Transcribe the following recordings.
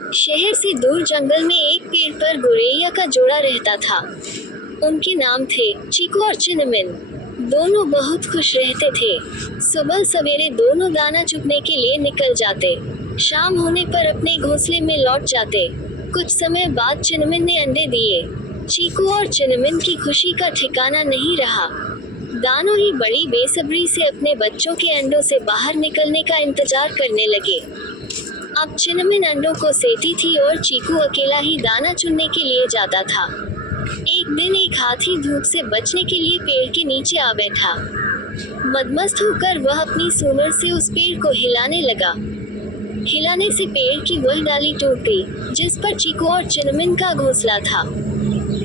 शहर से दूर जंगल में एक पेड़ पर गोरैया का जोड़ा रहता था। उनके नाम थे चीकू और चिनमिन। दोनों बहुत खुश रहते थे। सुबह सवेरे दोनों दाना चुगने के लिए निकल जाते। शाम होने पर अपने घोंसले में लौट जाते। कुछ समय बाद चिनमिन ने अंडे दिए। चीकू और चिनमिन की खुशी का ठिकाना नहीं रहा। दानों ही बड़ी बेसब्री से अपने बच्चों के अंडों से बाहर निकलने का इंतजार करने लगे। अब चिनमिन अंडों को सेती थी और चीकू अकेला ही दाना चुनने के लिए जाता था। एक दिन एक हाथी धूप से बचने के लिए पेड़ के नीचे आ बैठा। मदमस्त होकर वह अपनी सूंड से उस पेड़ को हिलाने लगा। हिलाने से पेड़ की वह डाली टूट गई जिस पर चीकू और चिनमिन का घोंसला था।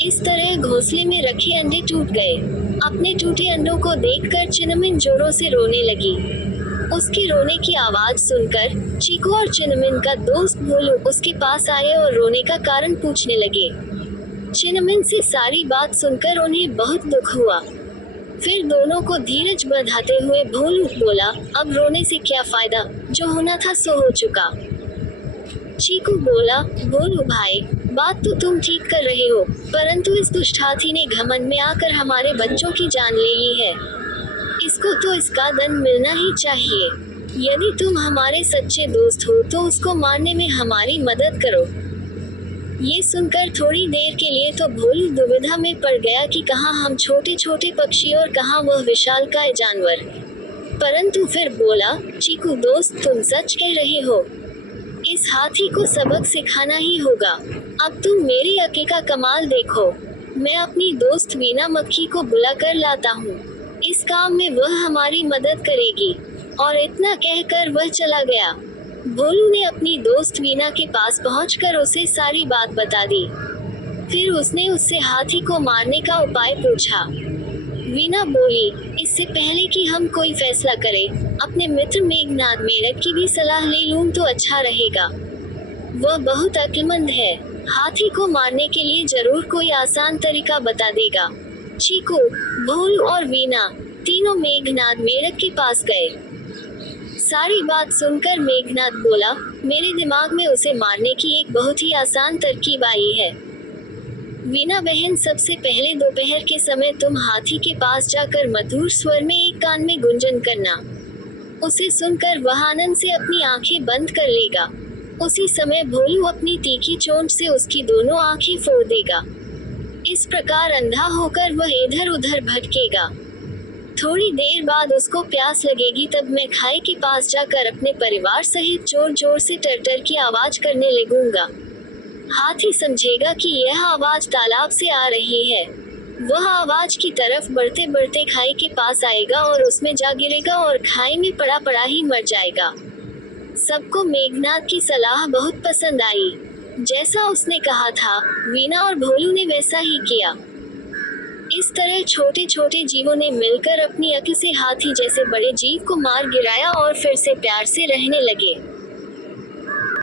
इस तरह घोंसले में रखे अंडे टूट गए। अपने टूटे अंडों को देखकर चिनमिन जोरों से रोने लगी। उसके रोने की आवाज सुनकर चीकू और चिनमिन का दोस्त भोलू उसके पास आए और रोने का कारण पूछने लगे। चिनमिन से सारी बात सुनकर उन्हें बहुत दुख हुआ। फिर दोनों को धीरज बंधाते हुए भोलू बोला, अब रोने से क्या फायदा, जो होना था सो हो चुका। चीकू बोला, भोलू भाई, बात तो तुम ठीक कर रहे हो, परंतु इस दुष्ट हाथी ने घमंड में आकर हमारे बच्चों की जान ले ली है। इसको तो इसका दंड मिलना ही चाहिए। यदि तुम हमारे सच्चे दोस्त हो तो उसको मारने में हमारी मदद करो। ये सुनकर थोड़ी देर के लिए तो भोलू दुविधा में पड़ गया कि कहाँ हम छोटे छोटे पक्षी और कहाँ वह विशालकाय जानवर। परंतु फिर बोला, चीकू दोस्त, तुम सच कह रहे हो। इस हाथी को सबक सिखाना ही होगा। अब तुम मेरे अके का कमाल देखो। मैं अपनी दोस्त वीना मक्खी को बुला कर लाता हूँ। इस काम में वह हमारी मदद करेगी। और इतना कहकर वह चला गया। भोलू ने अपनी दोस्त वीना के पास पहुंचकर उसे सारी बात बता दी। फिर उसने उससे हाथी को मारने का उपाय पूछा। वीना बोली, इससे पहले कि हम कोई फैसला करें, अपने मित्र मेघनाद मेढक की भी सलाह ले लूं तो अच्छा रहेगा। वह बहुत अक्लमंद है। हाथी को मारने के लिए जरूर कोई आसान तरीका बता देगा। चीकू, भोलू और वीना तीनों मेघनाद मेढक के पास गए। सारी बात सुनकर मेघनाद बोला, मेरे दिमाग में उसे मारने की एक बहुत ही आसान तरकीब आई है। वीना बहन, सबसे पहले दोपहर के समय तुम हाथी के पास जाकर मधुर स्वर में एक कान में गुंजन करना। उसे सुनकर वह आनंद से अपनी आंखें बंद कर लेगा। उसी समय भोलू अपनी तीखी चोंच से उसकी दोनों आंखें फोड़ देगा। इस प्रकार अंधा होकर वह इधर उधर भटकेगा। थोड़ी देर बाद उसको प्यास लगेगी, तब मैं खाई के पास जाकर अपने परिवार सहित जोर जोर से टरटर की आवाज करने लगूंगा। हाथी समझेगा कि यह आवाज तालाब से आ रही है। वह आवाज की तरफ बढ़ते बढ़ते खाई के पास आएगा और उसमें जा गिरेगा और खाई में पड़ा पड़ा ही मर जाएगा। सबको मेघनाद की सलाह बहुत पसंद आई। जैसा उसने कहा था, वीना और भोलू ने वैसा ही किया। इस तरह छोटे छोटे जीवों ने मिलकर अपनी अक्ल से हाथी जैसे बड़े जीव को मार गिराया और फिर से प्यार से रहने लगे।